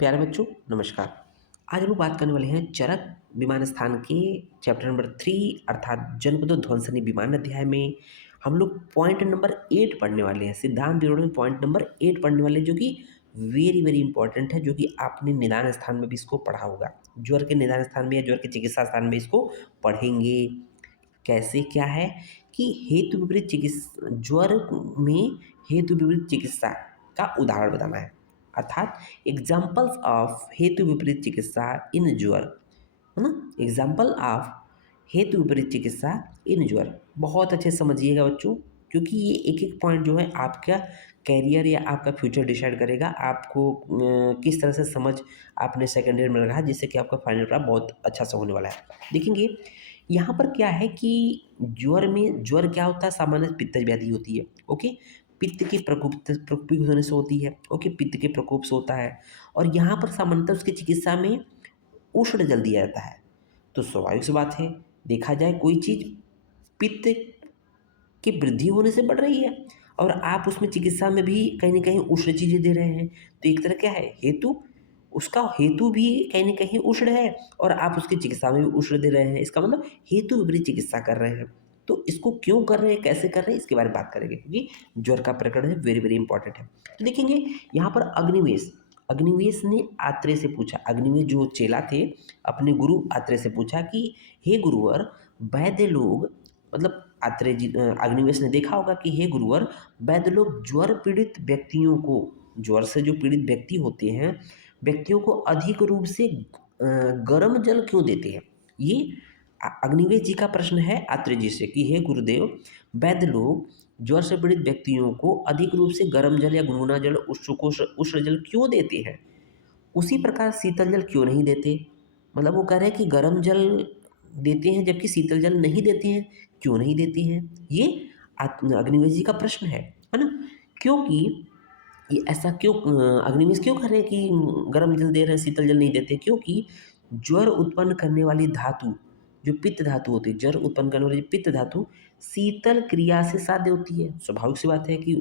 प्यारे बच्चों नमस्कार। आज हम लोग बात करने वाले हैं चरक विमान स्थान के चैप्टर नंबर 3 अर्थात जनपदों ध्वंसनी विमान अध्याय में हम लोग पॉइंट नंबर 8 पढ़ने वाले हैं। सिद्धांत विवरण में पॉइंट नंबर 8 पढ़ने वाले हैं, जो कि वेरी वेरी इंपॉर्टेंट है, जो कि आपने निदान स्थान में भी इसको पढ़ा होगा। ज्वर के निदान स्थान में या ज्वर के चिकित्सा स्थान में इसको पढ़ेंगे। कैसे क्या है कि हेतु विपरीत चिकित्सा, ज्वर में हेतु विपरीत चिकित्सा का उदाहरण बताना है, अर्थात एग्जाम्पल्स ऑफ हेतु विपरीत चिकित्सा इन ज्वर, है ना। एग्जाम्पल ऑफ हेतु विपरीत चिकित्सा इन ज्वर बहुत अच्छे से समझिएगा बच्चों, क्योंकि ये एक एक पॉइंट जो है आपका कैरियर या आपका फ्यूचर डिसाइड करेगा। आपको किस तरह से समझ आपने सेकेंड ईयर में रखा है, जिससे कि आपका फाइनल पेपर बहुत अच्छा से होने वाला है। देखेंगे यहाँ पर क्या है कि ज्वर में, ज्वर क्या होता है, सामान्य पित्त व्याधि होती है। ओके, पित्त के प्रकोप होने से होती है। ओके, पित्त के प्रकोप से होता है, और यहाँ पर सामान्यतः उसकी चिकित्सा में उष्ण जल दिया जाता है। तो स्वाभाविक सी बात है, देखा जाए कोई चीज़ पित्त की वृद्धि होने से बढ़ रही है और आप उसमें चिकित्सा में भी कहीं ना कहीं उष्ण चीज़ें दे रहे हैं, तो एक तरह क्या है, हेतु, उसका हेतु भी कहीं ना कहीं उष्ण है और आप उसकी चिकित्सा में भी उष्ण दे रहे हैं। इसका मतलब हेतु विपरीत चिकित्सा कर रहे हैं। तो इसको क्यों कर रहे हैं, कैसे कर रहे हैं, इसके बारे में बात करेंगे, क्योंकि ज्वर का प्रकरण है, वेरी वेरी इंपॉर्टेंट है। तो देखेंगे यहाँ पर अग्निवेश, अग्निवेश ने आत्रेय से पूछा, अग्निवेश जो चेला थे, अपने गुरु आत्रेय से पूछा कि हे गुरुवर, वैद्य लोग, मतलब आत्रेय जी, अग्निवेश ने देखा होगा कि हे गुरुवर, वैद्य लोग ज्वर पीड़ित व्यक्तियों को, ज्वर से जो पीड़ित व्यक्ति होते हैं, व्यक्तियों को अधिक रूप से गर्म जल क्यों देते हैं। ये अग्निवेश जी का प्रश्न है आत्रेय जी से कि हे गुरुदेव, वैद्य लोग ज्वर से पीड़ित व्यक्तियों को अधिक रूप से गर्म जल या गुनगुना जल, उष्ण जल क्यों देते हैं, उसी प्रकार शीतल जल क्यों नहीं देते। मतलब वो कह रहे हैं कि गर्म जल देते हैं जबकि शीतल जल नहीं देते हैं, क्यों नहीं देते हैं। ये अग्निवेश जी का प्रश्न है ना। क्योंकि ये ऐसा क्यों, अग्निवेश क्यों कह रहे हैं कि गर्म जल दे रहे हैं शीतल जल नहीं देते, क्योंकि ज्वर उत्पन्न करने वाली धातु, जो पित्त धातु होती है, ज्वर उत्पन्न करने वाली पित्त धातु शीतल क्रिया से साध्य होती है। स्वाभाविक सी बात है कि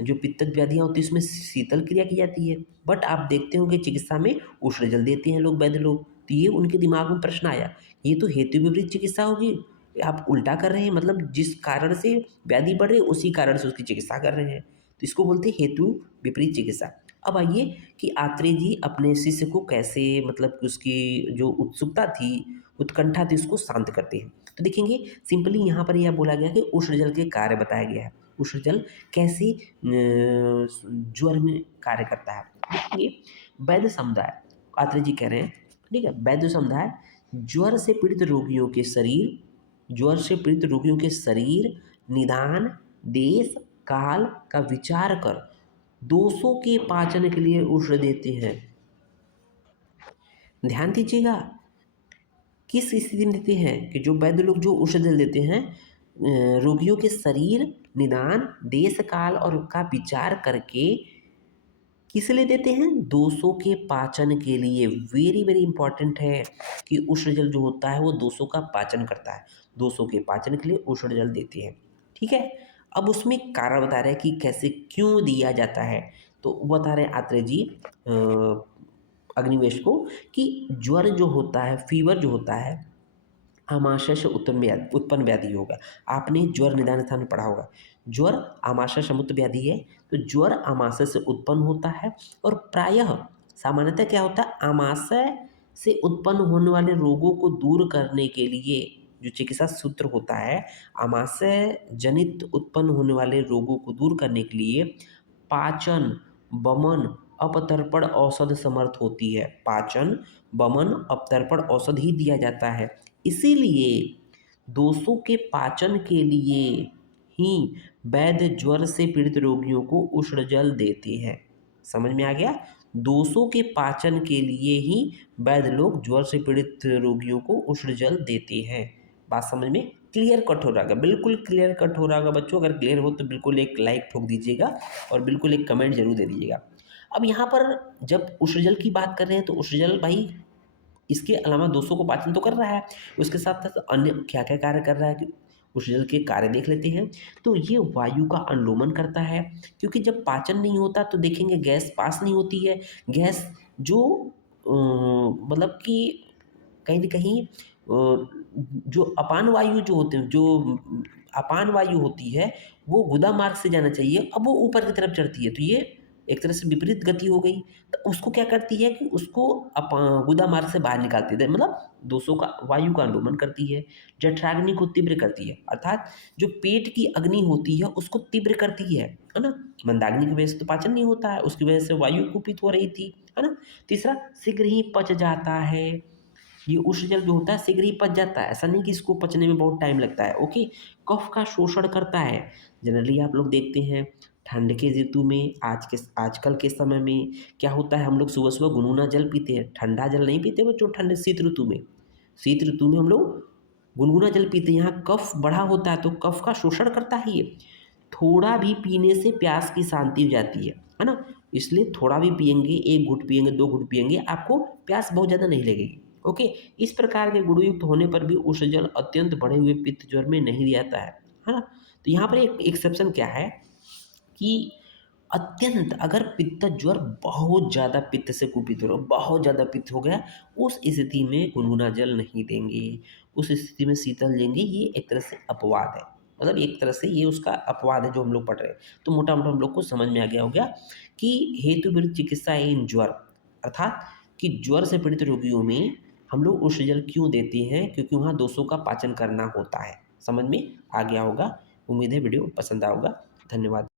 जो पित्त व्याधियाँ होती है उसमें शीतल क्रिया की जाती है, बट आप देखते होंगे चिकित्सा में उष्ण जल देते हैं लोग, वैद्य लोग। तो ये उनके दिमाग में प्रश्न आया, ये तो हेतु विपरीत चिकित्सा होगी, आप उल्टा कर रहे हैं, मतलब जिस कारण से व्याधि बढ़ रही है उसी कारण से उसकी चिकित्सा कर रहे हैं, तो इसको बोलते हैं हेतु विपरीत चिकित्सा। अब आइए कि आत्रेय जी अपने शिष्य को कैसे, मतलब उसकी जो उत्सुकता थी, उत्कंठा थी, उसको शांत करते हैं। तो देखेंगे सिंपली यहाँ पर यह बोला गया कि उष्ण जल के कार्य बताया गया है, उष्ण जल कैसे ज्वर में कार्य करता है। देखेंगे वैद्य समुदाय, आत्रेय जी कह रहे हैं, ठीक है, वैद्य समुदाय ज्वर से पीड़ित रोगियों के शरीर, ज्वर से पीड़ित रोगियों के शरीर, निदान, देश, काल का विचार कर दोषों के पाचन के लिए उष्ण देते हैं। ध्यान दीजिएगा, किस स्थिति में देते हैं कि जो वैद्य लोग जो औषधि देते हैं, रोगियों के शरीर, निदान, देश, काल और का विचार करके किस लिए देते हैं, दोषों के पाचन के लिए। वेरी वेरी इंपॉर्टेंट है कि उष्ण जल जो होता है वो दोषों का पाचन करता है, दोषों के पाचन के लिए उष्ण जल देते हैं। ठीक है, अब उसमें कारण बता रहे हैं कि कैसे क्यों दिया जाता है। तो बता रहे हैं आत्रेय जी अग्निवेश को कि ज्वर जो होता है, फीवर जो होता है, आमाशय से उत्पन्न व्याधि होगा। आपने ज्वर निदान स्थान में पढ़ा होगा, ज्वर आमाशय समुत व्याधि है। तो ज्वर आमाशय से उत्पन्न होता है और प्रायः सामान्यतः क्या होता है, आमाशय से उत्पन्न होने वाले रोगों को दूर करने के लिए जो चिकित्सा सूत्र होता है, आमाशय जनित उत्पन्न होने वाले रोगों को दूर करने के लिए पाचन, बमन, अपतर्पण औषध समर्थ होती है। पाचन, बमन, अपतर्पण औषध ही दिया जाता है। इसीलिए दोषों के पाचन के लिए ही वैद्य ज्वर से पीड़ित रोगियों को उष्ण जल देते हैं। समझ में आ गया, दोषों के पाचन के लिए ही वैद्य लोग ज्वर से पीड़ित रोगियों को उष्ण जल देते हैं। बात समझ में क्लियर कट हो रहा होगा, बिल्कुल क्लियर कट हो रहा होगा बच्चों। अगर क्लियर हो तो बिल्कुल एक लाइक ठोक दीजिएगा और बिल्कुल एक कमेंट जरूर दे दीजिएगा। अब यहाँ पर जब उष्ण जल की बात कर रहे हैं तो उष्ण जल भाई इसके अलावा दोषों को पाचन तो कर रहा है, उसके साथ साथ अन्य क्या क्या कार्य कर रहा है कि उष्ण जल के कार्य देख लेते हैं। तो ये वायु का अनुलोमन करता है, क्योंकि जब पाचन नहीं होता तो देखेंगे गैस पास नहीं होती है। गैस जो मतलब कि कहीं न कहीं जो अपान वायु जो होते हैं, जो अपान वायु होती है, वो गुदा मार्ग से जाना चाहिए, अब वो ऊपर की तरफ चढ़ती है, तो ये एक तरह से विपरीत गति हो गई। तो उसको क्या करती है कि उसको गुदा मार्ग से बाहर निकालती है, मतलब दोषों का वायु का अनुलोमन करती है। जठराग्नि को तीव्र करती है, अर्थात जो पेट की अग्नि होती है उसको तीव्र करती है ना? मंदाग्नि की वजह से तो पाचन नहीं होता है, उसकी वजह से वायु कुपित हो रही थी, है ना? तीसरा, शीघ्र ही पच जाता है। ये उष्ण जल जो होता है शीघ्र ही पच जाता है, ऐसा नहीं कि इसको पचने में बहुत टाइम लगता है, ओके। कफ का शोषण करता है। जनरली आप लोग देखते हैं ठंड के ऋतु में, आजकल के समय में क्या होता है, हम लोग सुबह सुबह गुनगुना जल पीते हैं, ठंडा जल नहीं पीते बच्चों। ठंड शीत ऋतु में हम लोग गुनगुना जल पीते हैं। यहाँ कफ बढ़ा होता है तो कफ का शोषण करता है ये। थोड़ा भी पीने से प्यास की शांति हो जाती है ना? इसलिए थोड़ा भी पिएँगे, 1 घूँट पिएँगे, 2 घूँट पिएँगे, आपको प्यास बहुत ज़्यादा नहीं लगेगी। ओके, इस प्रकार के गुणयुक्त होने पर भी उष्ण जल अत्यंत बढ़े हुए पित्त ज्वर में नहीं आता है ना? तो यहाँ पर एक एक्सेप्शन क्या है कि अत्यंत अगर पित्त ज्वर बहुत ज़्यादा पित्त से कुपित हो रहा हो, बहुत ज़्यादा पित्त हो गया, उस स्थिति में गुनगुना जल नहीं देंगे, उस स्थिति में शीतल देंगे, ये एक तरह से अपवाद है। मतलब एक तरह से ये उसका अपवाद है जो हम लोग पढ़ रहे हैं। तो मोटा-मोटा हम लोग को समझ में आ गया होगा कि हेतुविरुद्ध चिकित्सा इन ज्वर, अर्थात कि ज्वर से पीड़ित रोगियों में हम लोग उष्ण जल क्यों देते हैं? क्योंकि वहाँ दोषों का पाचन करना होता है। समझ में आ गया होगा। उम्मीद है वीडियो पसंद आया होगा। धन्यवाद।